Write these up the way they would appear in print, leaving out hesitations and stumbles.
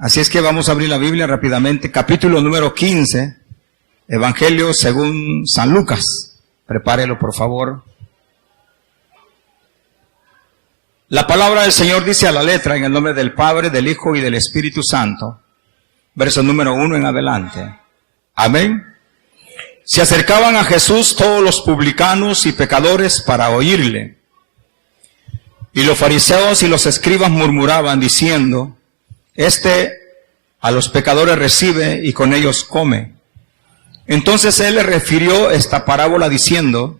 Así es que vamos a abrir la Biblia rápidamente, capítulo número 15, Evangelio según San Lucas. Prepárelo, por favor. La palabra del Señor dice a la letra, en el nombre del Padre, del Hijo y del Espíritu Santo. Verso número 1 en adelante. Amén. Se acercaban a Jesús todos los publicanos y pecadores para oírle. Y los fariseos y los escribas murmuraban diciendo: Este a los pecadores recibe y con ellos come. Entonces él le refirió esta parábola diciendo: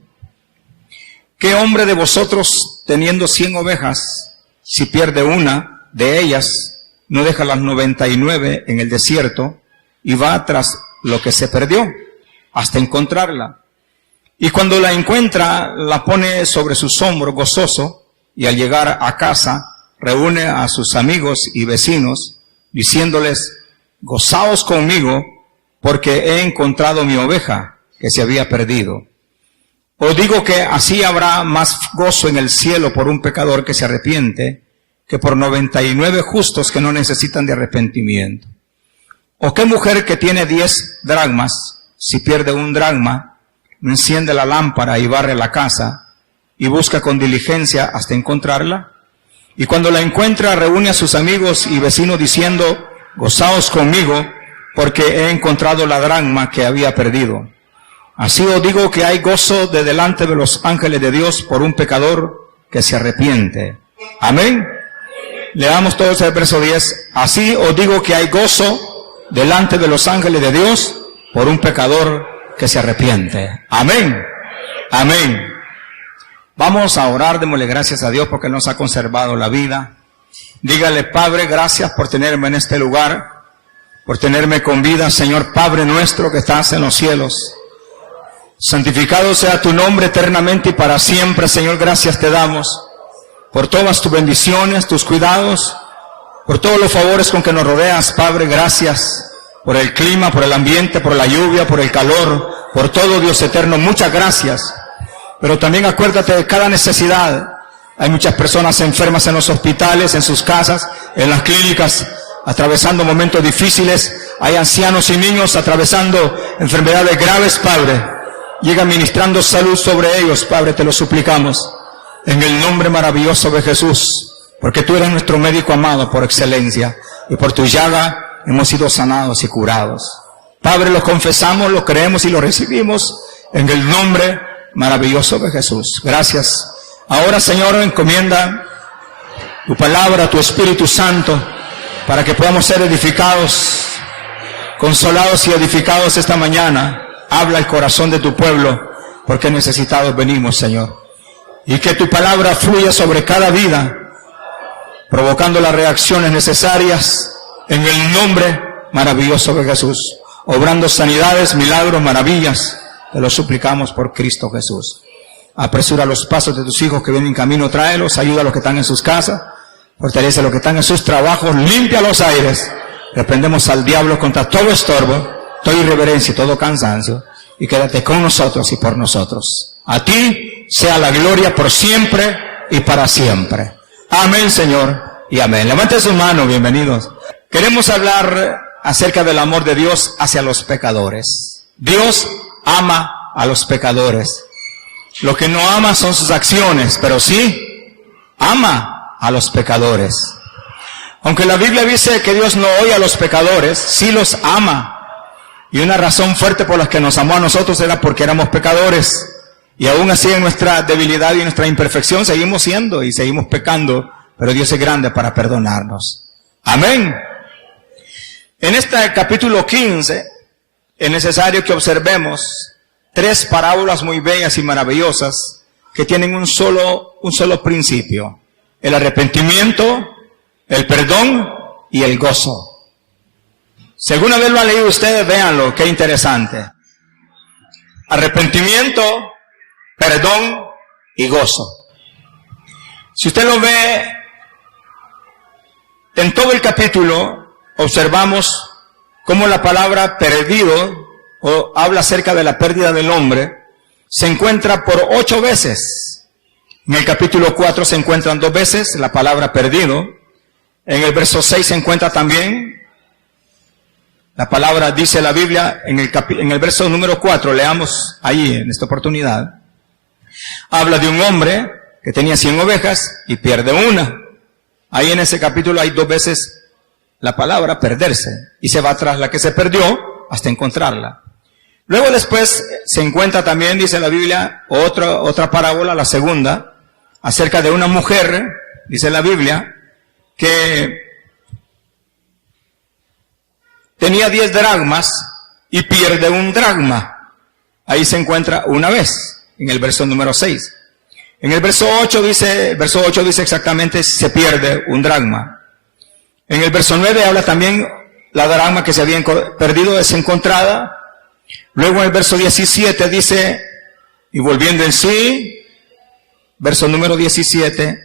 ¿Qué hombre de vosotros, teniendo 100 ovejas, si pierde una de ellas, no deja las 99 en el desierto y va tras lo que se perdió, hasta encontrarla? Y cuando la encuentra, la pone sobre sus hombros gozoso, y al llegar a casa, reúne a sus amigos y vecinos, diciéndoles: Gozaos conmigo, porque he encontrado mi oveja que se había perdido. Os digo que así habrá más gozo en el cielo por un pecador que se arrepiente, que por 99 justos que no necesitan de arrepentimiento. ¿O qué mujer que tiene 10 dracmas, si pierde un dracma, no enciende la lámpara y barre la casa, y busca con diligencia hasta encontrarla? Y cuando la encuentra, reúne a sus amigos y vecinos diciendo: Gozaos conmigo, porque he encontrado la dracma que había perdido. Así os digo que hay gozo de delante de los ángeles de Dios por un pecador que se arrepiente. Amén. Leamos todos el verso 10. Así os digo que hay gozo delante de los ángeles de Dios por un pecador que se arrepiente. Amén. Amén. Vamos a orar, démosle gracias a Dios porque nos ha conservado la vida. Dígale: Padre, gracias por tenerme en este lugar, por tenerme con vida. Señor Padre nuestro que estás en los cielos, santificado sea tu nombre eternamente y para siempre. Señor, gracias te damos por todas tus bendiciones, tus cuidados, por todos los favores con que nos rodeas, Padre. Gracias por el clima, por el ambiente, por la lluvia, por el calor, por todo, Dios eterno. Muchas gracias. Pero también acuérdate de cada necesidad. Hay muchas personas enfermas en los hospitales, en sus casas, en las clínicas, atravesando momentos difíciles. Hay ancianos y niños atravesando enfermedades graves, Padre. Llega ministrando salud sobre ellos, Padre, te lo suplicamos. En el nombre maravilloso de Jesús, porque tú eres nuestro médico amado por excelencia, y por tu llaga hemos sido sanados y curados. Padre, lo confesamos, lo creemos y lo recibimos en el nombre maravilloso de Jesús. Gracias. Ahora, Señor, encomienda tu palabra, tu Espíritu Santo, para que podamos ser edificados, consolados y edificados esta mañana. Habla el corazón de tu pueblo, porque necesitados venimos, Señor. Y que tu palabra fluya sobre cada vida, provocando las reacciones necesarias en el nombre maravilloso de Jesús. Obrando sanidades, milagros, maravillas. Te lo suplicamos por Cristo Jesús. Apresura los pasos de tus hijos que vienen en camino, tráelos, ayuda a los que están en sus casas, fortalece a los que están en sus trabajos, limpia los aires. Reprendemos al diablo contra todo estorbo, toda irreverencia y todo cansancio, y quédate con nosotros y por nosotros. A ti sea la gloria por siempre y para siempre. Amén, Señor, y amén. Levante su mano, bienvenidos. Queremos hablar acerca del amor de Dios hacia los pecadores. Dios ama a los pecadores. Lo que no ama son sus acciones, pero sí ama a los pecadores. Aunque la Biblia dice que Dios no oye a los pecadores, sí los ama. Y una razón fuerte por la que nos amó a nosotros era porque éramos pecadores. Y aún así en nuestra debilidad y en nuestra imperfección seguimos siendo y seguimos pecando, pero Dios es grande para perdonarnos. Amén. En este capítulo 15 es necesario que observemos 3 parábolas muy bellas y maravillosas que tienen un solo principio: el arrepentimiento, el perdón y el gozo. Si alguna vez lo han leído ustedes, véanlo, qué interesante. Arrepentimiento, perdón y gozo. Si usted lo ve, en todo el capítulo observamos cómo la palabra perdido, o habla acerca de la pérdida del hombre, se encuentra por 8 veces. En el capítulo 4 se encuentran 2 veces la palabra perdido. En el verso 6 se encuentra también La palabra dice la Biblia en el verso número 4, leamos ahí en esta oportunidad. Habla de un hombre que tenía 100 ovejas y pierde una. Ahí en ese capítulo hay 2 veces la palabra perderse y se va tras la que se perdió hasta encontrarla. Luego después se encuentra también, dice la Biblia, otra parábola, la segunda, acerca de una mujer, dice la Biblia, que tenía 10 dracmas y pierde un dracma. Ahí se encuentra una vez, en el verso número 6. En el verso 8 dice exactamente, se pierde un dracma. En el verso 9 habla también la dracma que se había perdido es encontrada. Luego en el verso 17 dice, y volviendo en sí, verso número 17,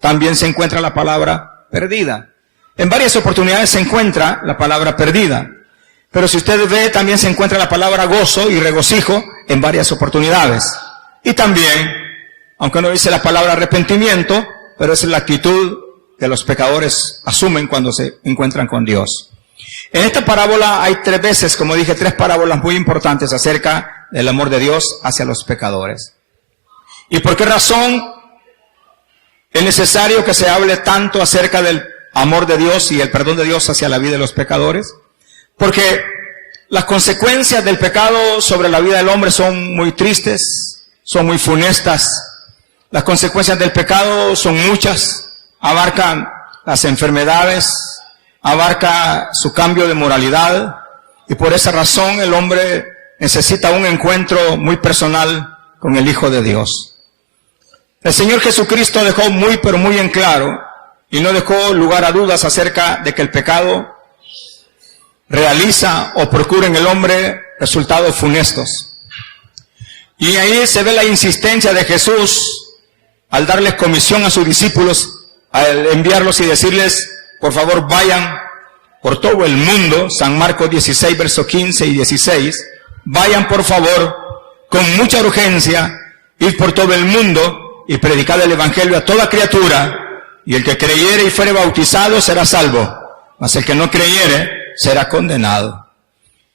también se encuentra la palabra perdida. En varias oportunidades se encuentra la palabra perdida. Pero si usted ve, también se encuentra la palabra gozo y regocijo en varias oportunidades. Y también, aunque no dice la palabra arrepentimiento, pero esa es la actitud que los pecadores asumen cuando se encuentran con Dios. En esta parábola hay 3 veces, como dije, 3 parábolas muy importantes acerca del amor de Dios hacia los pecadores. ¿Y por qué razón es necesario que se hable tanto acerca del amor de Dios y el perdón de Dios hacia la vida de los pecadores? Porque las consecuencias del pecado sobre la vida del hombre son muy tristes, son muy funestas. Las consecuencias del pecado son muchas, abarcan las enfermedades, abarca su cambio de moralidad, y por esa razón el hombre necesita un encuentro muy personal con el Hijo de Dios. El Señor Jesucristo dejó muy pero muy en claro, y no dejó lugar a dudas acerca de que el pecado realiza o procura en el hombre resultados funestos. Y ahí se ve la insistencia de Jesús al darles comisión a sus discípulos, al enviarlos y decirles, por favor, vayan por todo el mundo, San Marcos 16, versos 15 y 16, vayan por favor, con mucha urgencia, ir por todo el mundo y predicar el Evangelio a toda criatura, y el que creyere y fuere bautizado será salvo, mas el que no creyere será condenado.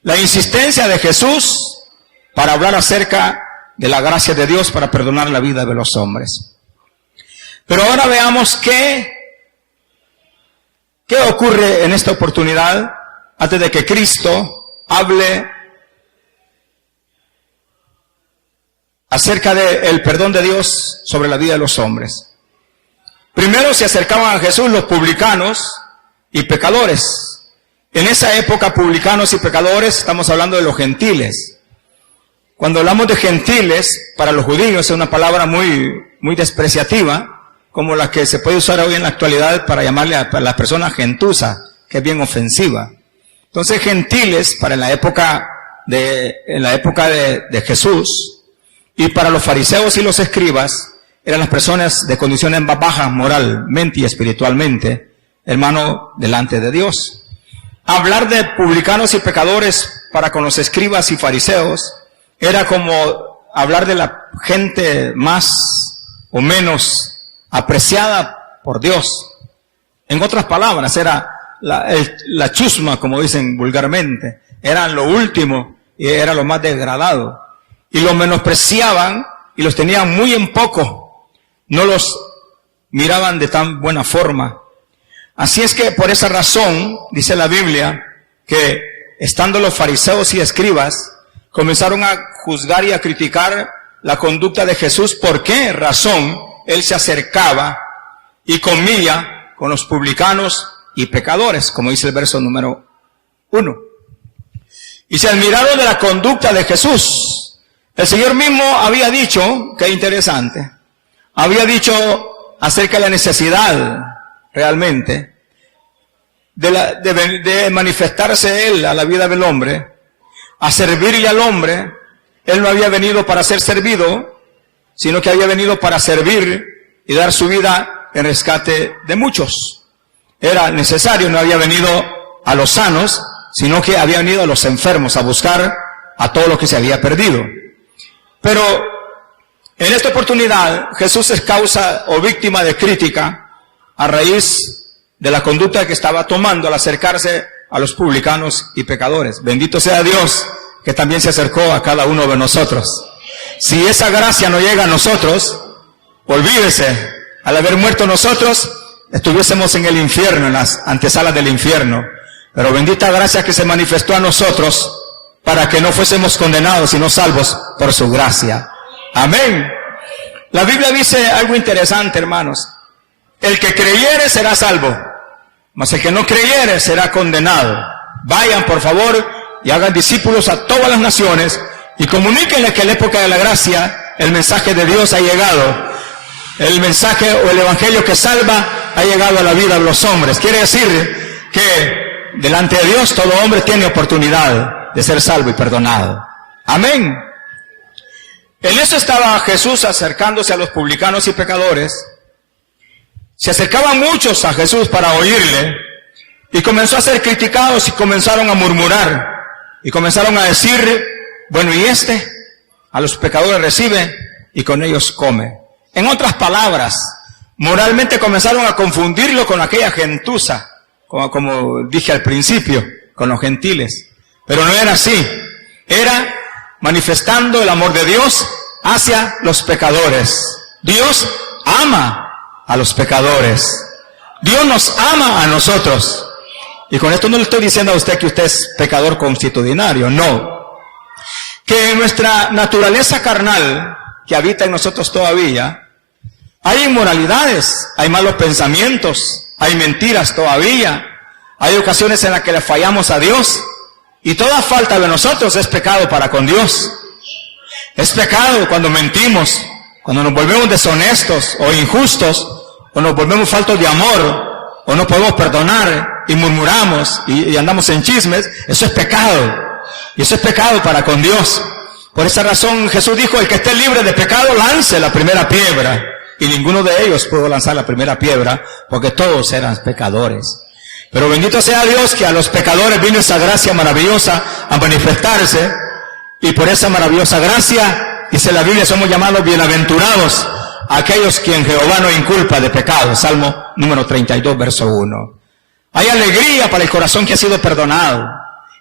La insistencia de Jesús para hablar acerca de la gracia de Dios para perdonar la vida de los hombres. Pero ahora veamos ¿qué ocurre en esta oportunidad antes de que Cristo hable acerca del perdón de Dios sobre la vida de los hombres? Primero se acercaban a Jesús los publicanos y pecadores. En esa época, publicanos y pecadores, estamos hablando de los gentiles. Cuando hablamos de gentiles, para los judíos es una palabra muy despreciativa, como la que se puede usar hoy en la actualidad para llamarle a la persona gentuza, que es bien ofensiva. Entonces, gentiles, para en la época de Jesús, y para los fariseos y los escribas, eran las personas de condiciones más bajas moralmente y espiritualmente, hermano, delante de Dios. Hablar de publicanos y pecadores para con los escribas y fariseos era como hablar de la gente más o menos apreciada por Dios. En otras palabras, era la chusma, como dicen vulgarmente. Eran lo último y era lo más degradado. Y los menospreciaban y los tenían muy en poco. No los miraban de tan buena forma. Así es que por esa razón, dice la Biblia, que estando los fariseos y escribas, comenzaron a juzgar y a criticar la conducta de Jesús. ¿Por qué razón él se acercaba y comía con los publicanos y pecadores? Como dice el verso número 1. Y se admiraron de la conducta de Jesús. El Señor mismo había dicho, qué interesante, había dicho acerca de la necesidad realmente de manifestarse Él a la vida del hombre, a servirle al hombre. Él no había venido para ser servido, sino que había venido para servir y dar su vida en rescate de muchos. Era necesario, no había venido a los sanos, sino que había venido a los enfermos, a buscar a todo lo que se había perdido. Pero en esta oportunidad Jesús es causa o víctima de crítica a raíz de la conducta que estaba tomando al acercarse a los publicanos y pecadores. Bendito sea Dios que también se acercó a cada uno de nosotros. Si esa gracia no llega a nosotros, olvídese, al haber muerto nosotros, estuviésemos en el infierno, en las antesalas del infierno. Pero bendita gracia que se manifestó a nosotros para que no fuésemos condenados, sino salvos por su gracia. Amén. La Biblia dice algo interesante, hermanos. El que creyere será salvo, mas el que no creyere será condenado. Vayan, por favor, y hagan discípulos a todas las naciones y comuníquenles que en la época de la gracia el mensaje de Dios ha llegado. El mensaje o el evangelio que salva ha llegado a la vida de los hombres. Quiere decir que delante de Dios todo hombre tiene oportunidad de ser salvo y perdonado. Amén. En eso estaba Jesús acercándose a los publicanos y pecadores. Se acercaban muchos a Jesús para oírle y comenzó a ser criticados y comenzaron a murmurar y comenzaron a decir, bueno, ¿y este? A los pecadores recibe y con ellos come. En otras palabras, moralmente comenzaron a confundirlo con aquella gentuza, como dije al principio, con los gentiles. Pero no era así. Era manifestando el amor de Dios hacia los pecadores. Dios ama a los pecadores. Dios nos ama a nosotros. Y con esto no le estoy diciendo a usted que usted es pecador constitucionario, no. Que en nuestra naturaleza carnal, que habita en nosotros todavía, hay inmoralidades, hay malos pensamientos, hay mentiras todavía, hay ocasiones en las que le fallamos a Dios, y toda falta de nosotros es pecado para con Dios. Es pecado cuando mentimos, cuando nos volvemos deshonestos o injustos, o nos volvemos faltos de amor, o no podemos perdonar y murmuramos y andamos en chismes. Eso es pecado, y eso es pecado para con Dios. Por esa razón Jesús dijo, el que esté libre de pecado lance la primera piedra, y ninguno de ellos pudo lanzar la primera piedra porque todos eran pecadores. Pero bendito sea Dios que a los pecadores vino esa gracia maravillosa a manifestarse, y por esa maravillosa gracia, dice la Biblia, somos llamados bienaventurados aquellos quien Jehová no inculpa de pecado. Salmo número 32, verso 1. Hay alegría para el corazón que ha sido perdonado,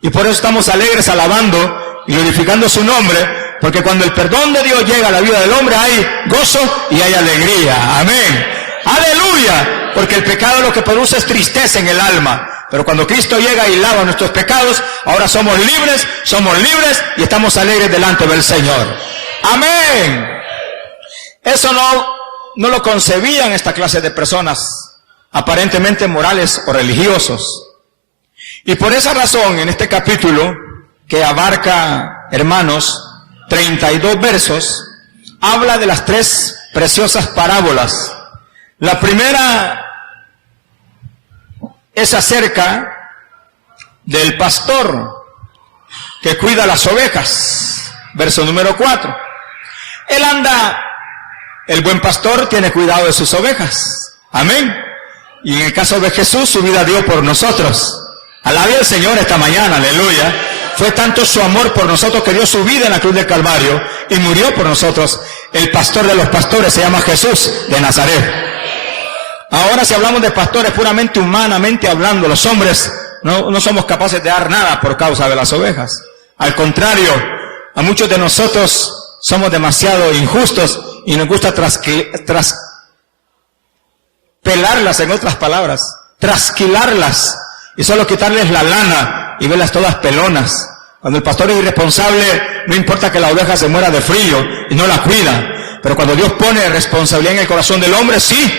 y por eso estamos alegres alabando y glorificando su nombre, porque cuando el perdón de Dios llega a la vida del hombre hay gozo y hay alegría. Amén. Aleluya. Porque el pecado lo que produce es tristeza en el alma. Pero cuando Cristo llega y lava nuestros pecados, ahora somos libres y estamos alegres delante del Señor. Amén. Eso no lo concebían esta clase de personas aparentemente morales o religiosos. Y por esa razón, en este capítulo, que abarca, hermanos, 32 versos, habla de las tres preciosas parábolas. La primera es acerca del pastor que cuida las ovejas. Verso número 4. El buen pastor tiene cuidado de sus ovejas. Amén. Y en el caso de Jesús, su vida dio por nosotros. Alabe al Señor esta mañana, aleluya. Fue tanto su amor por nosotros que dio su vida en la cruz del Calvario y murió por nosotros. El pastor de los pastores se llama Jesús de Nazaret. Ahora, si hablamos de pastores puramente humanamente hablando, los hombres no somos capaces de dar nada por causa de las ovejas. Al contrario, a muchos de nosotros somos demasiado injustos y nos gusta pelarlas, en otras palabras, trasquilarlas, y solo quitarles la lana y verlas todas pelonas. Cuando el pastor es irresponsable, no importa que la oveja se muera de frío y no la cuida. Pero cuando Dios pone responsabilidad en el corazón del hombre, sí,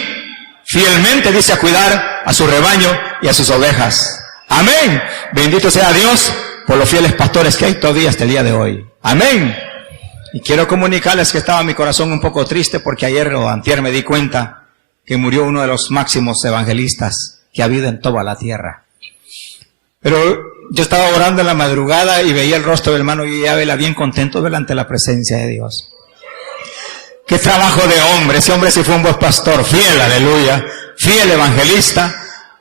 fielmente dice a cuidar a su rebaño y a sus ovejas. Amén. Bendito sea Dios por los fieles pastores que hay todavía hasta el día de hoy. Amén. Y quiero comunicarles que estaba mi corazón un poco triste porque ayer o antier me di cuenta que murió uno de los máximos evangelistas que ha habido en toda la tierra. Pero yo estaba orando en la madrugada y veía el rostro del hermano y ya veía bien contento delante de la presencia de Dios. Qué trabajo de hombre. Ese hombre sí fue un buen pastor, fiel, aleluya, fiel evangelista.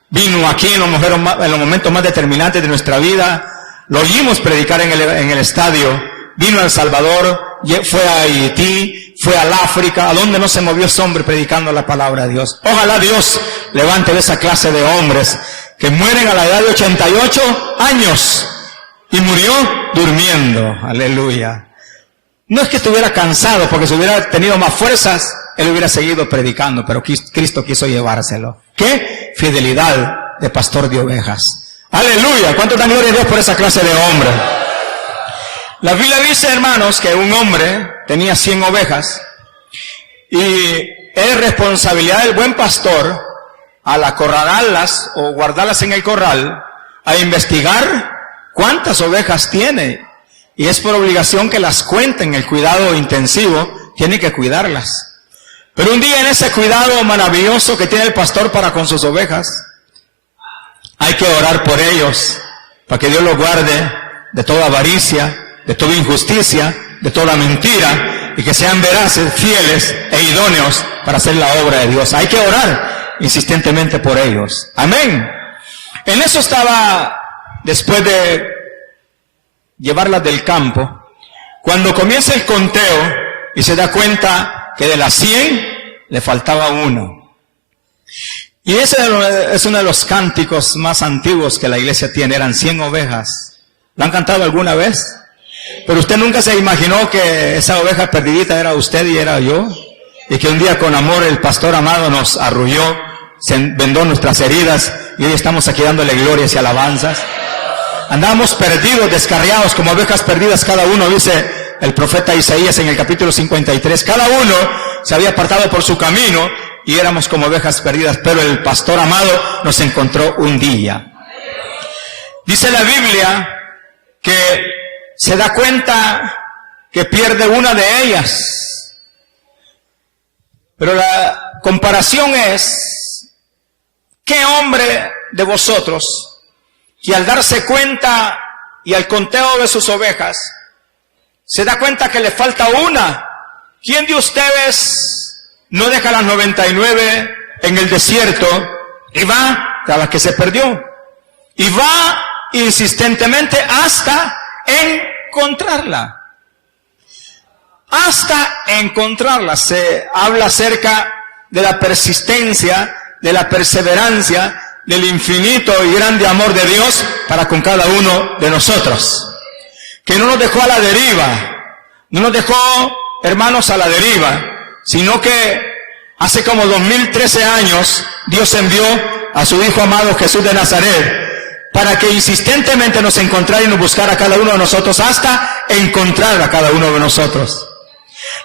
Vino aquí en los momentos más determinantes de nuestra vida. Lo oímos predicar en el estadio. Vino a El Salvador, fue a Haití, fue al África, a donde no se movió ese hombre predicando la palabra de Dios. Ojalá Dios levante de esa clase de hombres que mueren a la edad de 88 años y murió durmiendo. Aleluya. No es que estuviera cansado, porque si hubiera tenido más fuerzas, él hubiera seguido predicando, pero Cristo quiso llevárselo. ¿Qué? Fidelidad de pastor de ovejas. Aleluya. ¿Cuánto dan gloria a Dios por esa clase de hombre? La Biblia dice, hermanos, que un hombre tenía 100 ovejas y es responsabilidad del buen pastor al acorralarlas o guardarlas en el corral, a investigar cuántas ovejas tiene. Y es por obligación que las cuenten, el cuidado intensivo, tiene que cuidarlas. Pero un día en ese cuidado maravilloso que tiene el pastor para con sus ovejas, hay que orar por ellos, para que Dios los guarde de toda avaricia, de toda injusticia, de toda mentira, y que sean veraces, fieles e idóneos para hacer la obra de Dios. Hay que orar insistentemente por ellos. Amén. En eso estaba, después de llevarlas del campo, cuando comienza el conteo y se da cuenta que de las 100 le faltaba uno. Y ese es uno de los cánticos más antiguos que la iglesia tiene. Eran 100 ovejas. ¿Lo han cantado alguna vez? Pero usted nunca se imaginó que esa oveja perdidita era usted y era yo, y que un día con amor el pastor amado nos arrulló, se vendó nuestras heridas y hoy estamos aquí dándole glorias y alabanzas. Andábamos perdidos, descarriados como ovejas perdidas cada uno, dice el profeta Isaías en el capítulo 53. Cada uno se había apartado por su camino y éramos como ovejas perdidas, pero el pastor amado nos encontró un día. Dice la Biblia que se da cuenta que pierde una de ellas. Pero la comparación es, ¿qué hombre de vosotros que al darse cuenta y al conteo de sus ovejas se da cuenta que le falta una? ¿Quién de ustedes no deja las 99 en el desierto y va a la que se perdió? Y va insistentemente hasta encontrarla. Hasta encontrarla. Se habla acerca de la persistencia, de la perseverancia, del infinito y grande amor de Dios para con cada uno de nosotros. Que no nos dejó a la deriva, no nos dejó, hermanos, a la deriva, sino que hace como 2013 años Dios envió a su Hijo amado Jesús de Nazaret para que insistentemente nos encontrara y nos buscara a cada uno de nosotros hasta encontrar a cada uno de nosotros.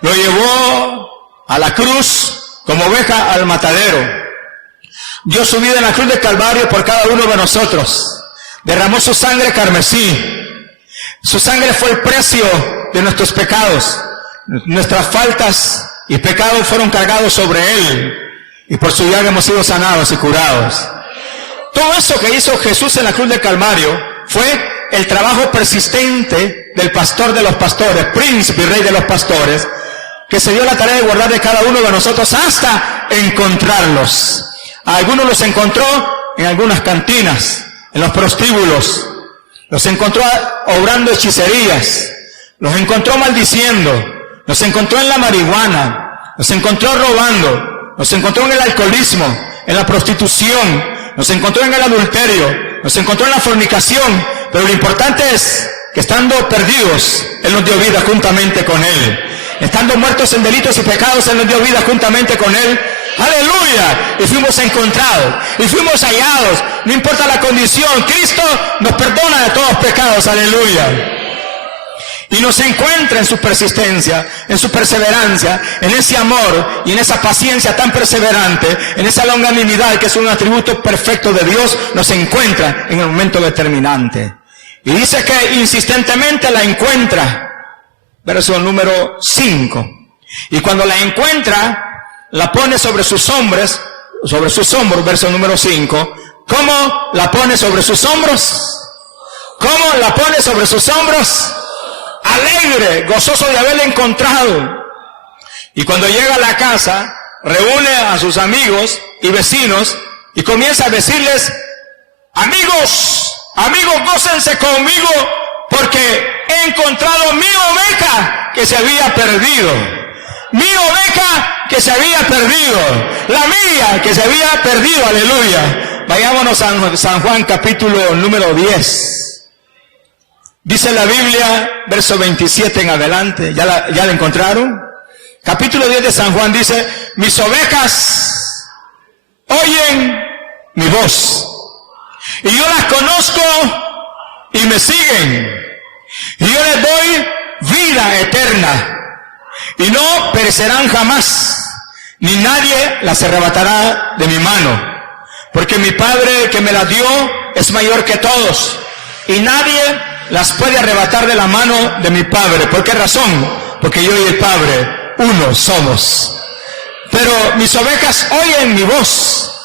Lo llevó a la cruz como oveja al matadero. Dio su vida en la cruz del Calvario por cada uno de nosotros. Derramó su sangre carmesí. Su sangre fue el precio de nuestros pecados. Nuestras faltas y pecados fueron cargados sobre Él. Y por su llaga hemos sido sanados y curados. Todo eso que hizo Jesús en la cruz del Calvario fue el trabajo persistente del pastor de los pastores, príncipe y rey de los pastores, que se dio la tarea de guardar de cada uno de nosotros hasta encontrarlos. A algunos los encontró en algunas cantinas, en los prostíbulos, los encontró obrando hechicerías, los encontró maldiciendo, los encontró en la marihuana, los encontró robando, los encontró en el alcoholismo, en la prostitución, nos encontró en el adulterio, nos encontró en la fornicación, pero lo importante es que estando perdidos, Él nos dio vida juntamente con Él. Estando muertos en delitos y pecados, Él nos dio vida juntamente con Él. ¡Aleluya! Y fuimos encontrados, y fuimos hallados, no importa la condición, Cristo nos perdona de todos pecados, ¡aleluya! Y nos encuentra en su persistencia, en su perseverancia, en ese amor y en esa paciencia tan perseverante, en esa longanimidad que es un atributo perfecto de Dios, nos encuentra en el momento determinante. Y dice que insistentemente la encuentra. Verso número 5. Y cuando la encuentra, la pone sobre sus hombros, verso número 5. ¿Cómo la pone sobre sus hombros? ¿Cómo la pone sobre sus hombros? Alegre, gozoso de haberla encontrado. Y cuando llega a la casa, reúne a sus amigos y vecinos y comienza a decirles: amigos, gócense conmigo porque he encontrado mi oveja que se había perdido. Mi oveja que se había perdido. La mía que se había perdido, aleluya. Vayámonos a San Juan capítulo número 10. Dice la Biblia, verso 27 en adelante. ¿Ya la encontraron? Capítulo 10 de San Juan dice: mis ovejas oyen mi voz, y yo las conozco y me siguen, y yo les doy vida eterna, y no perecerán jamás, ni nadie las arrebatará de mi mano, porque mi Padre que me las dio es mayor que todos, y nadie las puede arrebatar de la mano de mi Padre. ¿Por qué razón? Porque yo y el Padre uno somos. Pero mis ovejas oyen mi voz,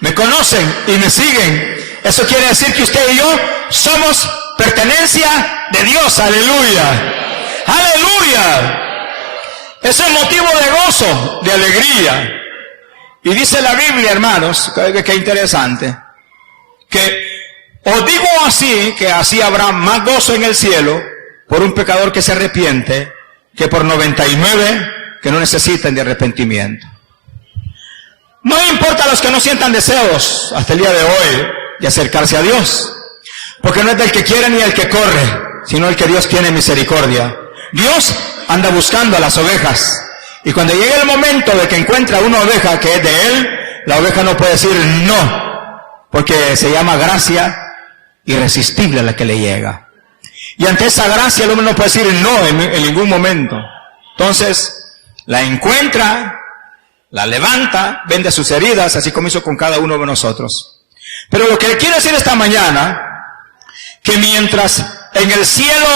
me conocen y me siguen. Eso quiere decir que usted y yo somos pertenencia de Dios. Aleluya, aleluya. Ese es motivo de gozo, de alegría. Y dice la Biblia, hermanos, que interesante, que os digo así, que así habrá más gozo en el cielo por un pecador que se arrepiente que por 99 que no necesitan de arrepentimiento. No importa a los que no sientan deseos hasta el día de hoy de acercarse a Dios, porque no es del que quiere ni el que corre, sino el que Dios tiene misericordia. Dios anda buscando a las ovejas, y cuando llegue el momento de que encuentra una oveja que es de Él, la oveja no puede decir no, porque se llama gracia irresistible a la que le llega. Y ante esa gracia el hombre no puede decir no en ningún momento. Entonces, la encuentra, la levanta, vende sus heridas, así como hizo con cada uno de nosotros. Pero lo que le quiero decir esta mañana, que mientras en el cielo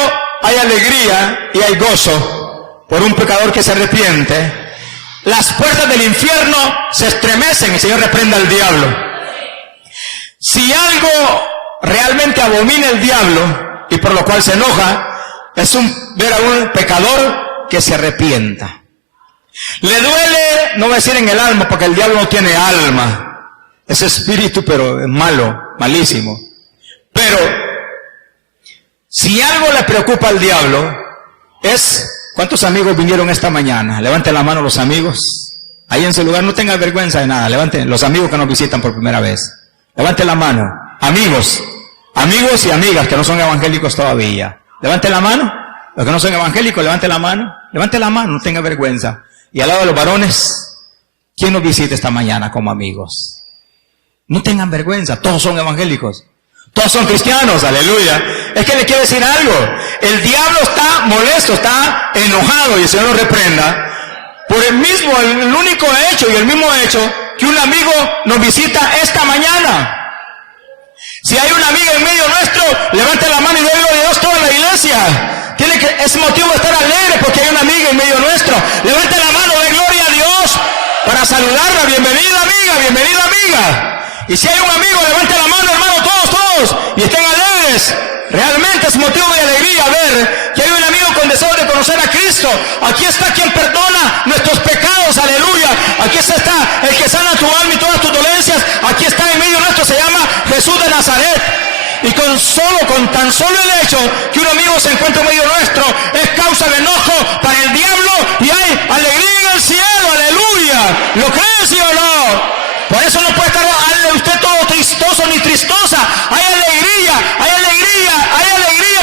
hay alegría y hay gozo por un pecador que se arrepiente, las puertas del infierno se estremecen y el Señor reprenda al diablo. Si algo realmente abomina el diablo, y por lo cual se enoja, es ver a un pecador que se arrepienta. Le duele, no voy a decir en el alma, porque el diablo no tiene alma, es espíritu, pero es malo, malísimo. Pero si algo le preocupa al diablo es: ¿cuántos amigos vinieron esta mañana? Levanten la mano los amigos ahí en su lugar, no tengan vergüenza de nada. Levanten los amigos que nos visitan por primera vez, levanten la mano. Amigos y amigas que no son evangélicos todavía, levanten la mano. Los que no son evangélicos, levanten la mano, no tengan vergüenza. Y al lado de los varones, ¿quién nos visita esta mañana como amigos? No tengan vergüenza, todos son evangélicos, todos son cristianos, aleluya. Es que le quiero decir algo: el diablo está molesto, está enojado, y el Señor lo reprenda por el único hecho y el mismo hecho que un amigo nos visita esta mañana. Si hay una amiga en medio nuestro, levante la mano y dé gloria a Dios toda la iglesia. Es motivo de estar alegre porque hay una amiga en medio nuestro. Levante la mano, dé gloria a Dios para saludarla. Bienvenida amiga, bienvenida amiga. Y si hay un amigo, levante la mano, hermano, todos, y estén alegres. Realmente es motivo de alegría ver que hay un amigo con deseo de conocer a Cristo. Aquí está quien perdona nuestros pecados, aleluya. Aquí está el que sana tu alma y todas tus dolencias. Aquí está en medio nuestro, se llama Jesús de Nazaret. Y con tan solo el hecho que un amigo se encuentra en medio nuestro es causa de enojo para el diablo, y hay alegría en el cielo, aleluya. ¿Lo cree, sí o no? Por eso no puede estar usted todo tristoso ni tristosa. Hay alegría,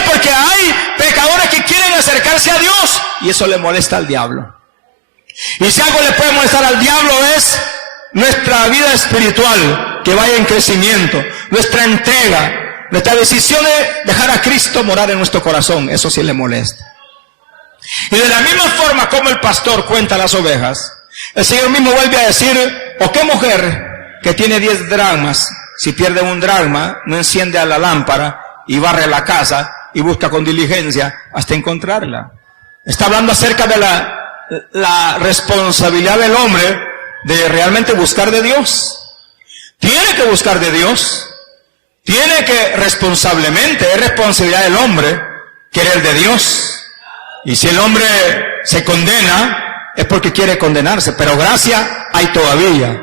porque hay pecadores que quieren acercarse a Dios, y eso le molesta al diablo. Y si algo le puede molestar al diablo es nuestra vida espiritual que vaya en crecimiento, nuestra entrega, nuestra decisión de dejar a Cristo morar en nuestro corazón. Eso sí le molesta. Y de la misma forma como el pastor cuenta las ovejas, el Señor mismo vuelve a decir: ¿o qué mujer que tiene 10 dracmas, si pierde un dracma, no enciende a la lámpara y barre la casa y busca con diligencia hasta encontrarla? Está hablando acerca de la responsabilidad del hombre de realmente buscar de Dios. Tiene que buscar de Dios. Tiene que responsablemente, es responsabilidad del hombre querer de Dios. Y si el hombre se condena, es porque quiere condenarse. Pero gracia hay todavía.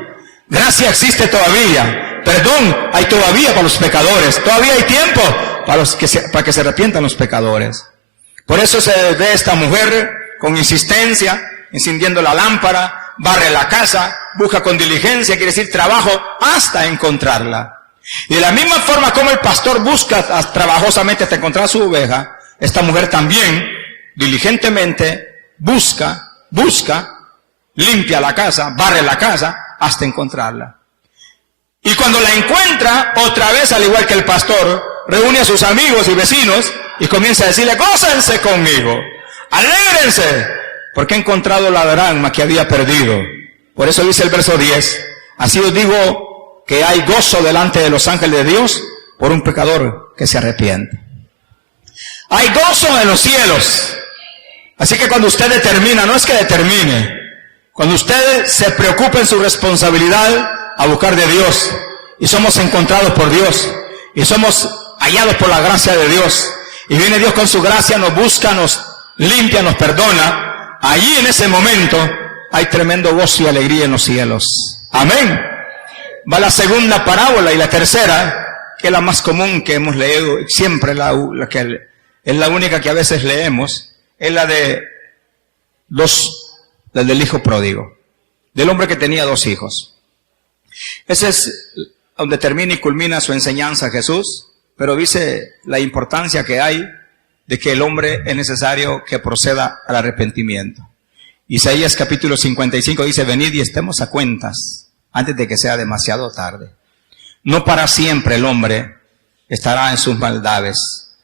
Gracia existe todavía. Perdón hay todavía para los pecadores. Todavía hay tiempo para que se arrepientan los pecadores. Por eso se ve esta mujer con insistencia, encendiendo la lámpara, barre la casa, busca con diligencia, quiere decir trabajo, hasta encontrarla. Y de la misma forma como el pastor busca trabajosamente hasta encontrar su oveja, esta mujer también diligentemente busca, limpia la casa, barre la casa, hasta encontrarla. Y cuando la encuentra, otra vez, al igual que el pastor, reúne a sus amigos y vecinos y comienza a decirle, gócense conmigo, alégrense, porque he encontrado la dracma que había perdido. Por eso dice el verso 10, así os digo que hay gozo delante de los ángeles de Dios por un pecador que se arrepiente. Hay gozo en los cielos. Así que cuando usted determina, no es que determine, cuando usted se preocupa en su responsabilidad a buscar de Dios, y somos encontrados por Dios, y somos hallados por la gracia de Dios, y viene Dios con su gracia, nos busca, nos limpia, nos perdona, allí en ese momento hay tremendo gozo y alegría en los cielos. Amén. Va la segunda parábola y la tercera, que es la más común que hemos leído, siempre la que es la única que a veces leemos, es la del hijo pródigo, del hombre que tenía 2 hijos. Ese es donde termina y culmina su enseñanza Jesús, pero dice la importancia que hay de que el hombre es necesario que proceda al arrepentimiento. Isaías capítulo 55 dice, venid y estemos a cuentas antes de que sea demasiado tarde. No para siempre el hombre estará en sus maldades.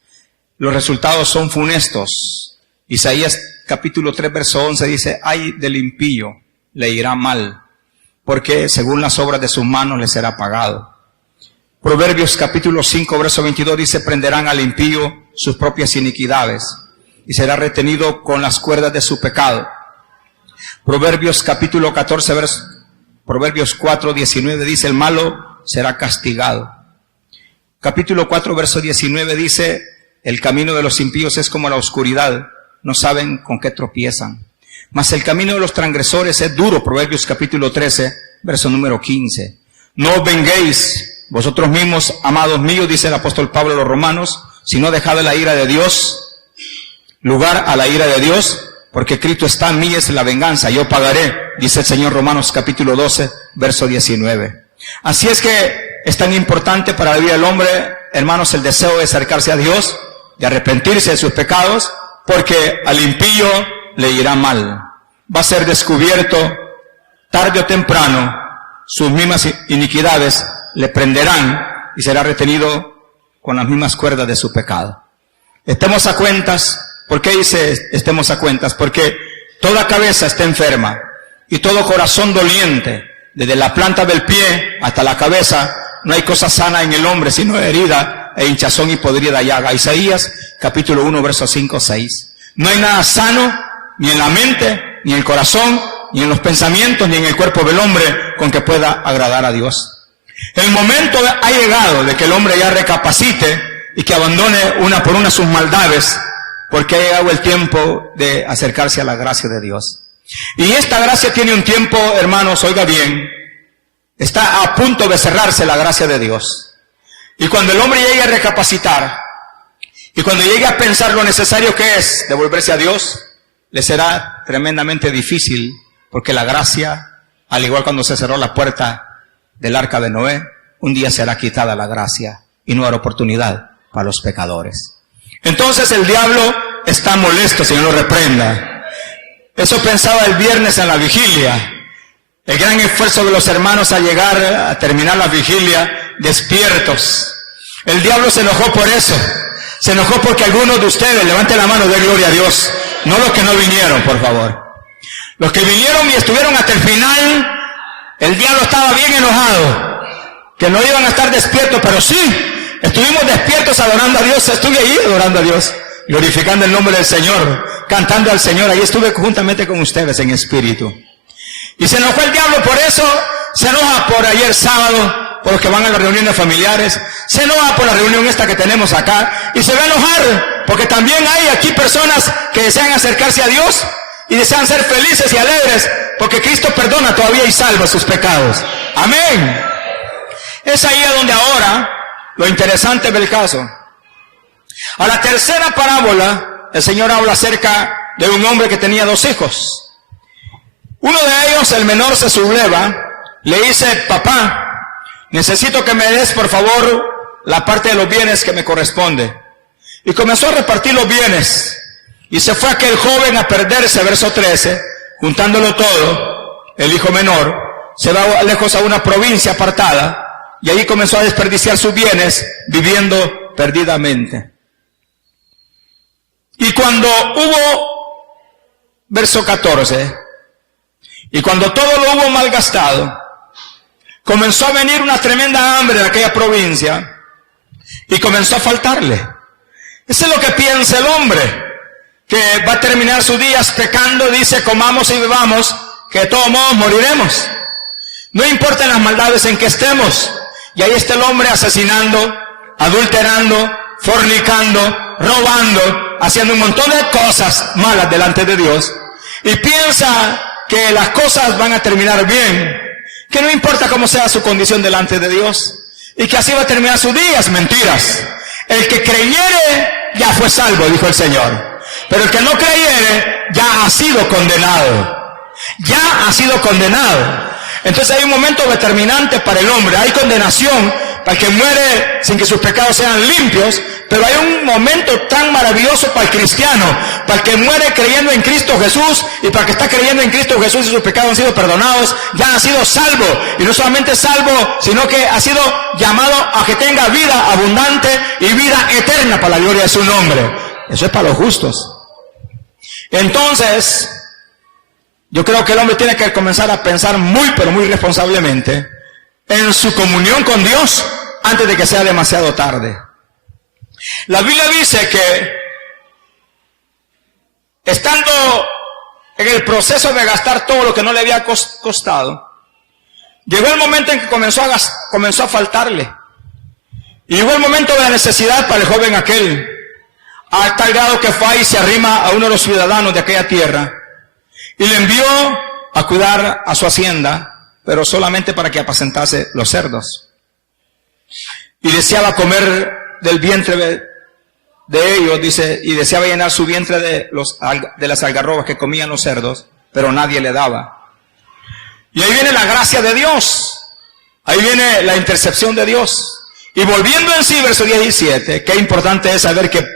Los resultados son funestos. Isaías capítulo 3 verso 11 dice, ay del impío, le irá mal, porque según las obras de sus manos le será pagado. Proverbios capítulo 5 verso 22 dice, prenderán al impío sus propias iniquidades y será retenido con las cuerdas de su pecado. Proverbios capítulo 14 Proverbios 4 19 dice, el malo será castigado. Capítulo 4 verso 19 dice, el camino de los impíos es como la oscuridad, no saben con qué tropiezan. Mas el camino de los transgresores es duro. Proverbios capítulo 13, verso número 15. No os venguéis vosotros mismos, amados míos, dice el apóstol Pablo a los romanos, sino dejad la ira de Dios, lugar a la ira de Dios, porque Cristo está en mí, es la venganza, yo pagaré, dice el Señor. Romanos capítulo 12, verso 19. Así es que es tan importante para la vida del hombre, hermanos, el deseo de acercarse a Dios, de arrepentirse de sus pecados, porque al impío le irá mal. Va a ser descubierto tarde o temprano, sus mismas iniquidades le prenderán y será retenido con las mismas cuerdas de su pecado. Estemos a cuentas. ¿Por qué dice estemos a cuentas? Porque toda cabeza está enferma y todo corazón doliente, desde la planta del pie hasta la cabeza, no hay cosa sana en el hombre, sino herida e hinchazón y podrida llaga. Isaías capítulo 1 versos 5, 6. No hay nada sano, ni en la mente, ni en el corazón, ni en los pensamientos, ni en el cuerpo del hombre, con que pueda agradar a Dios. El momento ha llegado de que el hombre ya recapacite y que abandone una por una sus maldades, porque ha llegado el tiempo de acercarse a la gracia de Dios. Y esta gracia tiene un tiempo, hermanos, oiga bien, está a punto de cerrarse la gracia de Dios. Y cuando el hombre llegue a recapacitar, y cuando llegue a pensar lo necesario que es de volverse a Dios, le será tremendamente difícil, porque la gracia, al igual cuando se cerró la puerta del arca de Noé, un día será quitada la gracia y no habrá oportunidad para los pecadores. Entonces el diablo está molesto, Señor lo reprenda. Eso pensaba el viernes en la vigilia. El gran esfuerzo de los hermanos a llegar a terminar la vigilia despiertos. El diablo se enojó por eso. Se enojó porque algunos de ustedes, levanten la mano, de gloria a Dios. No los que no vinieron, por favor. Los que vinieron y estuvieron hasta el final, el diablo estaba bien enojado. Que no iban a estar despiertos, pero sí, estuvimos despiertos adorando a Dios. Estuve ahí adorando a Dios, glorificando el nombre del Señor, cantando al Señor. Ahí estuve juntamente con ustedes en espíritu. Y se enojó el diablo por eso. Se enoja por ayer sábado, por los que van a las reuniones familiares. Se enoja por la reunión esta que tenemos acá. Y se va a enojar porque también hay aquí personas que desean acercarse a Dios y desean ser felices y alegres, porque Cristo perdona todavía y salva sus pecados. Amén. Es ahí a donde ahora lo interesante del caso. A la tercera parábola, el Señor habla acerca de un hombre que tenía 2 hijos. Uno de ellos, el menor, se subleva, le dice: papá, necesito que me des por favor la parte de los bienes que me corresponde. Y comenzó a repartir los bienes. Y se fue aquel joven a perderse, verso 13, juntándolo todo. El hijo menor se va lejos a una provincia apartada y allí comenzó a desperdiciar sus bienes, viviendo perdidamente. Y cuando hubo, verso 14, y cuando todo lo hubo malgastado, comenzó a venir una tremenda hambre en aquella provincia y comenzó a faltarle. Eso es lo que piensa el hombre, que va a terminar sus días pecando. Dice: comamos y bebamos, que de todos modos moriremos. No importa las maldades en que estemos. Y ahí está el hombre asesinando, adulterando, fornicando, robando, haciendo un montón de cosas malas delante de Dios. Y piensa que las cosas van a terminar bien, que no importa cómo sea su condición delante de Dios, y que así va a terminar sus días. Mentiras. El que creyere ya fue salvo, dijo el Señor. Pero el que no creyere ya ha sido condenado. Ya ha sido condenado. Entonces hay un momento determinante para el hombre. Hay condenación para el que muere sin que sus pecados sean limpios. Pero hay un momento tan maravilloso para el cristiano, para el que muere creyendo en Cristo Jesús, y para el que está creyendo en Cristo Jesús y sus pecados han sido perdonados, ya ha sido salvo. Y no solamente salvo, sino que ha sido llamado a que tenga vida abundante y vida eterna para la gloria de su nombre. Eso es para los justos. Entonces, yo creo que el hombre tiene que comenzar a pensar muy, pero muy responsablemente en su comunión con Dios antes de que sea demasiado tarde. La Biblia dice que, estando en el proceso de gastar todo lo que no le había costado, llegó el momento en que comenzó a faltarle. Y llegó el momento de la necesidad para el joven aquel, a tal grado que fue y se arrima a uno de los ciudadanos de aquella tierra y le envió a cuidar a su hacienda, pero solamente para que apacentase los cerdos. Y deseaba comer del vientre de ellos, dice, y deseaba llenar su vientre de las algarrobas que comían los cerdos, pero nadie le daba. Y ahí viene la gracia de Dios, ahí viene la intercepción de Dios. Y volviendo en sí, verso 17, qué importante es saber que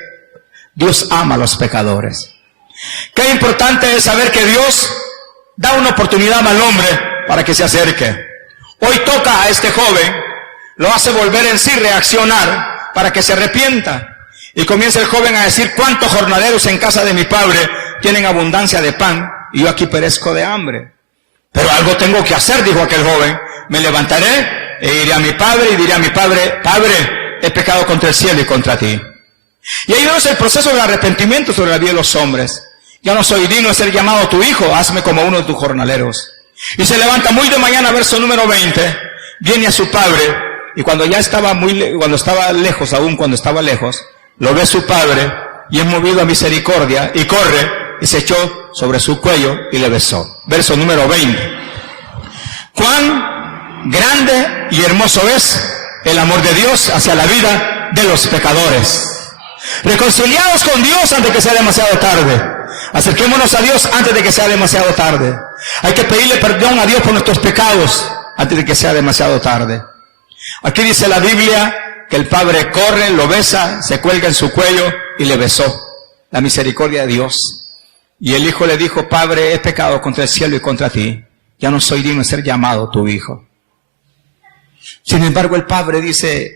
Dios ama a los pecadores. Qué importante es saber que Dios da una oportunidad al hombre para que se acerque. Hoy toca a este joven, lo hace volver en sí, reaccionar, para que se arrepienta. Y comienza el joven a decir: ¿cuántos jornaleros en casa de mi padre tienen abundancia de pan y yo aquí perezco de hambre? Pero algo tengo que hacer, dijo aquel joven. Me levantaré e iré a mi padre y diré a mi padre: Padre, he pecado contra el cielo y contra ti. Y ahí vemos el proceso del arrepentimiento sobre la vida de los hombres. Ya no soy digno de ser llamado tu hijo, hazme como uno de tus jornaleros. Y se levanta muy de mañana, verso número 20, viene a su padre. Y cuando ya estaba cuando estaba lejos, lo ve su padre y es movido a misericordia y corre y se echó sobre su cuello y le besó. Verso número 20. Cuán grande y hermoso es el amor de Dios hacia la vida de los pecadores. Reconciliados con Dios antes de que sea demasiado tarde. Acerquémonos a Dios antes de que sea demasiado tarde. Hay que pedirle perdón a Dios por nuestros pecados antes de que sea demasiado tarde. Aquí dice la Biblia que el padre corre, lo besa, se cuelga en su cuello y le besó. La misericordia de Dios. Y el hijo le dijo: Padre, he pecado contra el cielo y contra ti. Ya no soy digno de ser llamado tu hijo. Sin embargo, el padre dice,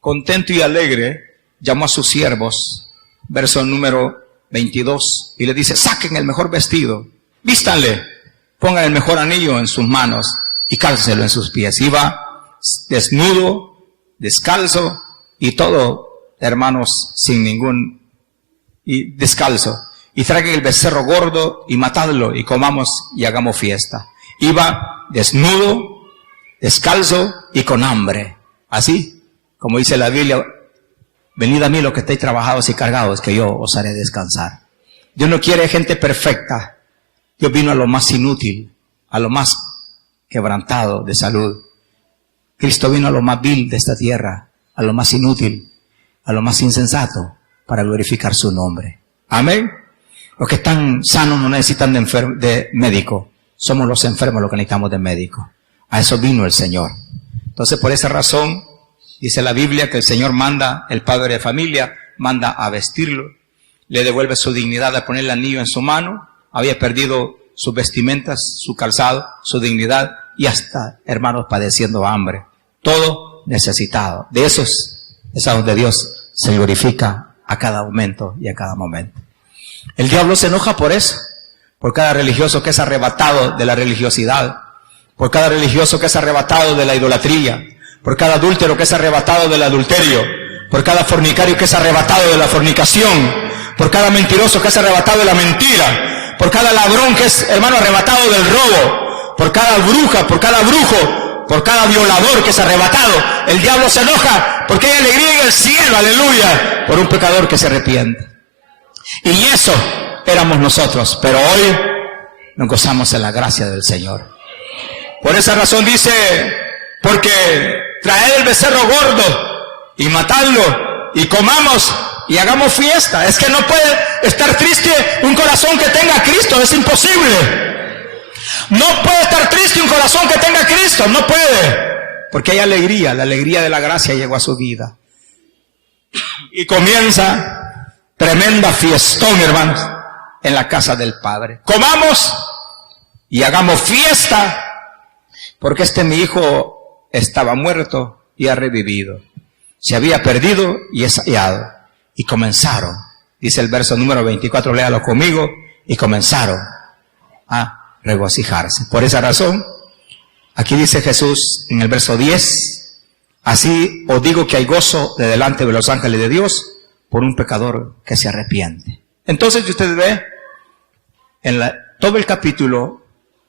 contento y alegre, llamó a sus siervos. Verso número 22. Y le dice: saquen el mejor vestido, vístanle, pongan el mejor anillo en sus manos y cálcelo en sus pies. Iba desnudo, descalzo y todo, hermanos, sin ningún, y descalzo. Y traigan el becerro gordo y matadlo y comamos y hagamos fiesta. Iba desnudo, descalzo y con hambre. Así, como dice la Biblia: venid a mí los que estéis trabajados y cargados, que yo os haré descansar. Dios no quiere gente perfecta. Dios vino a lo más inútil, a lo más quebrantado de salud. Cristo vino a lo más vil de esta tierra, a lo más inútil, a lo más insensato, para glorificar su nombre. Amén. Los que están sanos no necesitan de médico. somos los enfermos los que necesitamos de médico. A eso vino el Señor. Entonces, por esa razón, dice la Biblia que el Señor manda, el padre de familia, manda a vestirlo, le devuelve su dignidad de poner el anillo en su mano, había perdido sus vestimentas, su calzado, su dignidad, y hasta, hermanos, padeciendo hambre. Todo necesitado. De esos es a donde Dios se glorifica a cada momento y a cada momento. El diablo se enoja por eso, por cada religioso que es arrebatado de la religiosidad, por cada religioso que es arrebatado de la idolatría, por cada adúltero que es arrebatado del adulterio, por cada fornicario que es arrebatado de la fornicación, por cada mentiroso que es arrebatado de la mentira, por cada ladrón que es, hermano, arrebatado del robo, por cada bruja, por cada brujo, por cada violador que es arrebatado. El diablo se enoja porque hay alegría en el cielo, aleluya, por un pecador que se arrepiente. Y eso éramos nosotros, pero hoy nos gozamos en la gracia del Señor. Por esa razón dice, porque traed el becerro gordo y matadlo y comamos y hagamos fiesta. Es que no puede estar triste un corazón que tenga a Cristo, es imposible. No puede estar triste un corazón que tenga a Cristo, no puede. Porque hay alegría, la alegría de la gracia llegó a su vida. Y comienza tremenda fiestón, hermanos, en la casa del Padre. Comamos y hagamos fiesta, porque mi hijo estaba muerto y ha revivido. Se había perdido y es hallado. Y comenzaron, dice el verso número 24, léalo conmigo, y comenzaron a regocijarse. Por esa razón, aquí dice Jesús en el verso 10, así os digo que hay gozo de delante de los ángeles de Dios por un pecador que se arrepiente. Entonces, si usted ve, todo el capítulo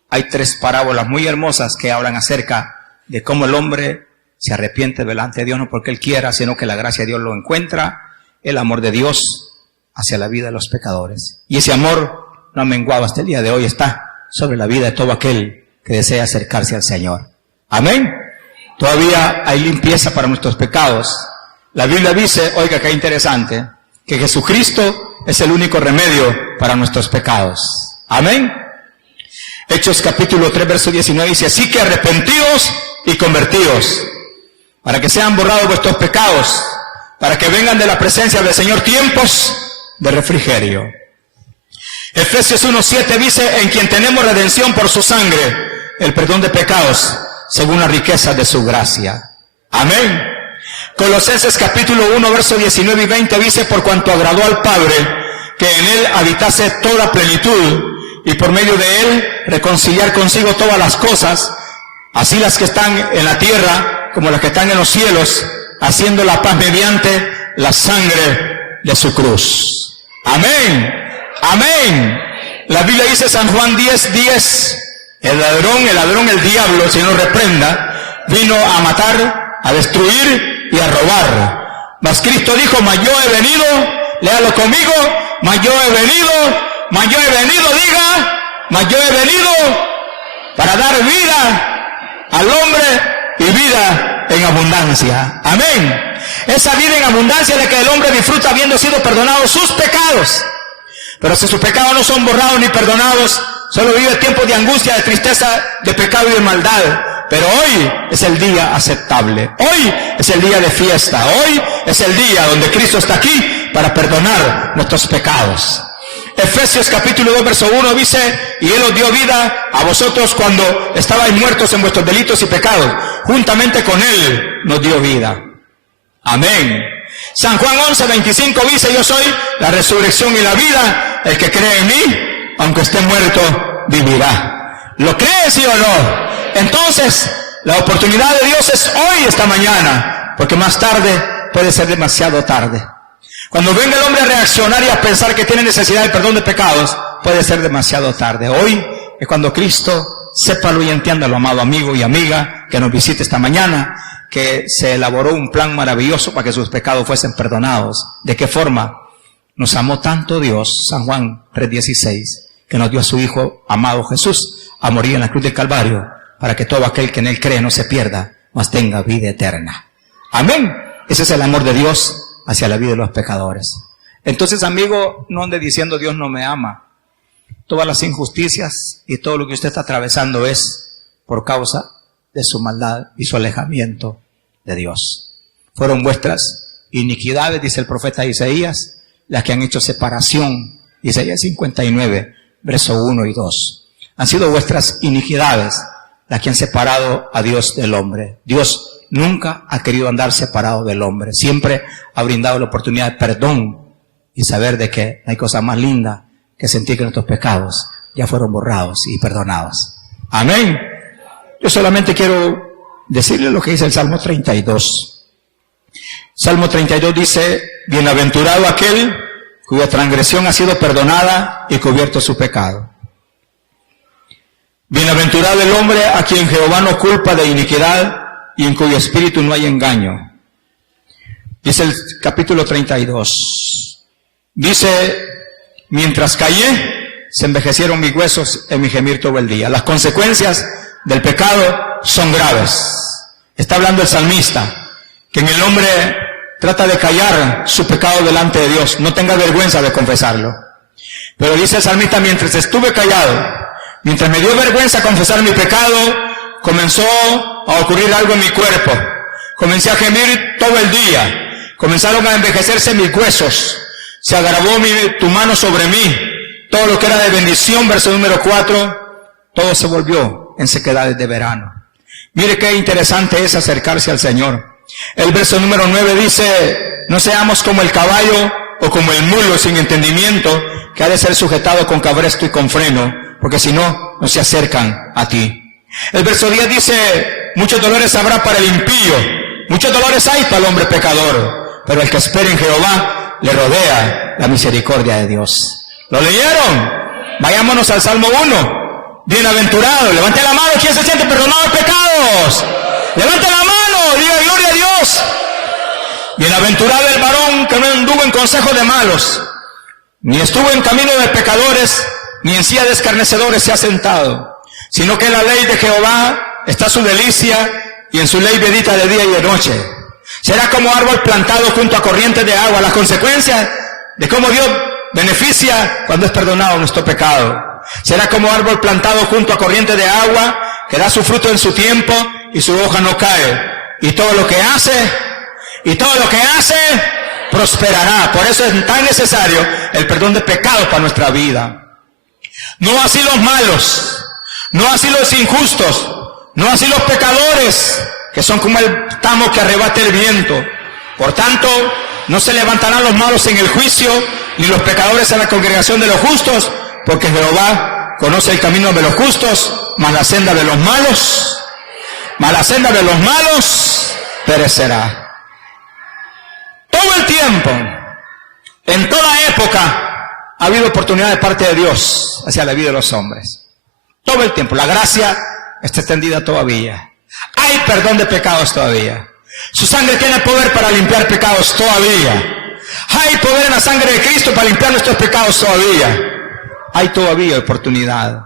hay 3 parábolas muy hermosas que hablan acerca de cómo el hombre se arrepiente delante de Dios, no porque él quiera, sino que la gracia de Dios lo encuentra, el amor de Dios hacia la vida de los pecadores. Y ese amor no ha menguado hasta el día de hoy, está sobre la vida de todo aquel que desea acercarse al Señor. Amén. Todavía hay limpieza para nuestros pecados. La Biblia dice, oiga qué interesante, que Jesucristo es el único remedio para nuestros pecados. Amén. Hechos capítulo 3, verso 19 dice, así que arrepentidos y convertidos, para que sean borrados vuestros pecados, para que vengan de la presencia del Señor tiempos de refrigerio. Efesios 1:7 dice, en quien tenemos redención por su sangre, el perdón de pecados, según la riqueza de su gracia. Amén. Colosenses capítulo 1, verso 19 y 20 dice, por cuanto agradó al Padre, que en él habitase toda plenitud, y por medio de él reconciliar consigo todas las cosas, así las que están en la tierra como las que están en los cielos, haciendo la paz mediante la sangre de su cruz. Amén. Amén. La Biblia dice, San Juan 10:10, el ladrón, el diablo, el Señor reprenda, vino a matar, a destruir y a robar. Mas Cristo dijo, mas yo he venido, léalo conmigo, mas yo he venido, diga, mas yo he venido para dar vida al hombre y vida en abundancia. Amén. Esa vida en abundancia de que el hombre disfruta habiendo sido perdonados sus pecados. Pero si sus pecados no son borrados ni perdonados, solo vive tiempos de angustia, de tristeza, de pecado y de maldad. Pero hoy es el día aceptable. Hoy es el día de fiesta. Hoy es el día donde Cristo está aquí para perdonar nuestros pecados. Efesios capítulo 2, verso 1 dice, y Él os dio vida a vosotros cuando estabais muertos en vuestros delitos y pecados. Juntamente con Él nos dio vida. Amén. San Juan 11:25 dice, yo soy la resurrección y la vida, el que cree en mí, aunque esté muerto, vivirá. ¿Lo crees, sí o no? Entonces, la oportunidad de Dios es hoy, esta mañana, porque más tarde puede ser demasiado tarde. Cuando venga el hombre a reaccionar y a pensar que tiene necesidad del perdón de pecados, puede ser demasiado tarde. Hoy es cuando Cristo, sépalo y entiéndalo, amado amigo y amiga, que nos visite esta mañana, que se elaboró un plan maravilloso para que sus pecados fuesen perdonados. ¿De qué forma? Nos amó tanto Dios, San Juan 3:16, que nos dio a su Hijo amado Jesús a morir en la cruz del Calvario, para que todo aquel que en Él cree no se pierda, mas tenga vida eterna. Amén. Ese es el amor de Dios hacia la vida de los pecadores. Entonces, amigo, no ande diciendo Dios no me ama. todas las injusticias y todo lo que usted está atravesando es por causa de su maldad y su alejamiento de Dios. Fueron vuestras iniquidades, dice el profeta Isaías, las que han hecho separación. Isaías 59, verso 1 y 2. Han sido vuestras iniquidades las que han separado a Dios del hombre. Dios nunca ha querido andar separado del hombre. Siempre ha brindado la oportunidad de perdón y saber de que no hay cosa más linda que sentir que nuestros pecados ya fueron borrados y perdonados. Amén. Yo solamente quiero decirle lo que dice el Salmo 32. Salmo 32 dice: bienaventurado aquel cuya transgresión ha sido perdonada y cubierto su pecado. Bienaventurado el hombre a quien Jehová no culpa de iniquidad y en cuyo espíritu no hay engaño. Dice el capítulo 32. Dice: mientras callé, se envejecieron mis huesos en mi gemir todo el día. Las consecuencias del pecado son graves. Está hablando el salmista, que en el hombre trata de callar su pecado delante de Dios. No tenga vergüenza de confesarlo. Pero dice el salmista: mientras estuve callado, mientras me dio vergüenza confesar mi pecado, comenzó a ocurrir algo en mi cuerpo. Comencé a gemir todo el día. Comenzaron a envejecerse mis huesos. Se agravó tu mano sobre mí. Todo lo que era de bendición, verso número 4, todo se volvió en sequedades de verano. Mire qué interesante es acercarse al Señor. El verso número 9 dice: no seamos como el caballo o como el mulo sin entendimiento, que ha de ser sujetado con cabresto y con freno, porque si no, no se acercan a ti. El verso 10 dice: muchos dolores habrá para el impío, muchos dolores hay para el hombre pecador, pero el que espera en Jehová le rodea la misericordia de Dios. ¿Lo leyeron? Vayámonos al Salmo 1. Bienaventurado, levante la mano, ¿quién se siente perdonado de pecados? Levante la mano, diga gloria a Dios. Bienaventurado el varón que no anduvo en consejo de malos, ni estuvo en camino de pecadores, ni en silla de escarnecedores se ha sentado, sino que en la ley de Jehová está su delicia, y en su ley medita de día y de noche. Será como árbol plantado junto a corrientes de agua. Las consecuencias de cómo Dios beneficia cuando es perdonado nuestro pecado. Será como árbol plantado junto a corrientes de agua, que da su fruto en su tiempo y su hoja no cae. Y todo lo que hace, prosperará. Por eso es tan necesario el perdón de pecados para nuestra vida. No así los malos, no así los injustos, no así los pecadores, que son como el tamo que arrebata el viento. Por tanto, no se levantarán los malos en el juicio, ni los pecadores en la congregación de los justos, porque Jehová conoce el camino de los justos, mas la senda de los malos perecerá. Todo el tiempo, en toda época, ha habido oportunidad de parte de Dios hacia la vida de los hombres. Todo el tiempo. La gracia está extendida todavía. Hay perdón de pecados todavía. Su sangre tiene poder para limpiar pecados todavía. Hay poder en la sangre de Cristo para limpiar nuestros pecados todavía. Hay todavía oportunidad.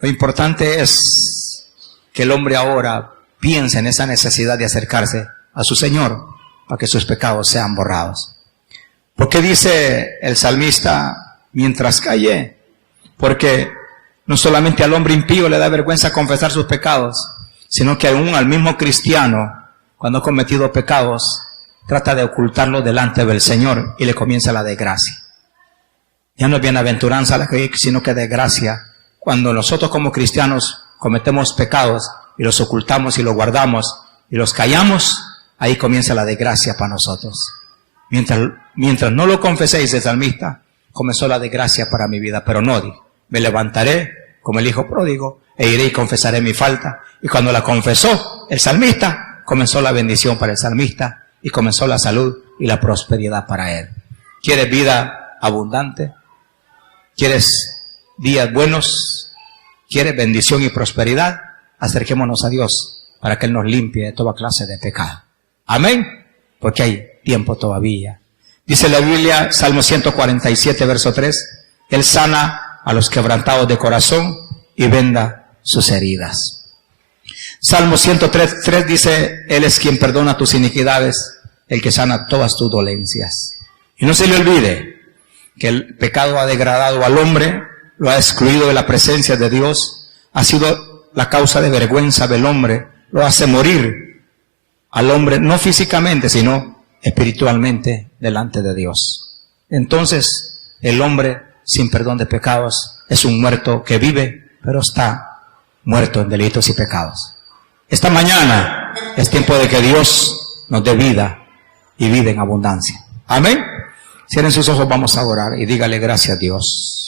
Lo importante es que el hombre ahora piense en esa necesidad de acercarse a su Señor para que sus pecados sean borrados. ¿Por qué dice el salmista, mientras callé? Porque no solamente al hombre impío le da vergüenza confesar sus pecados, sino que aún al mismo cristiano, cuando ha cometido pecados, trata de ocultarlo delante del Señor y le comienza la desgracia. Ya no es bienaventuranza la que hay, sino que desgracia. Cuando nosotros como cristianos cometemos pecados y los ocultamos y los guardamos y los callamos, ahí comienza la desgracia para nosotros. Mientras no lo confeséis, el salmista, comenzó la desgracia para mi vida, pero no, me levantaré como el hijo pródigo e iré y confesaré mi falta. Y cuando la confesó el salmista, comenzó la bendición para el salmista y comenzó la salud y la prosperidad para él. ¿Quieres vida abundante? ¿Quieres días buenos? ¿Quieres bendición y prosperidad? Acerquémonos a Dios para que Él nos limpie de toda clase de pecado. Amén. Porque hay tiempo todavía. Dice la Biblia, Salmo 147, verso 3, Él sana a los quebrantados de corazón y venda sus heridas. Salmo 103, 3 dice, Él es quien perdona tus iniquidades, el que sana todas tus dolencias. Y no se le olvide que el pecado ha degradado al hombre lo ha excluido de la presencia de Dios, ha sido la causa de vergüenza del hombre, lo hace morir al hombre, no físicamente, sino espiritualmente delante de Dios. Entonces, el hombre sin perdón de pecados es un muerto que vive, pero está muerto en delitos y pecados. Esta mañana es tiempo de que Dios nos dé vida y vida en abundancia. Amén. Cierren sus ojos, vamos a orar y dígale gracias a Dios.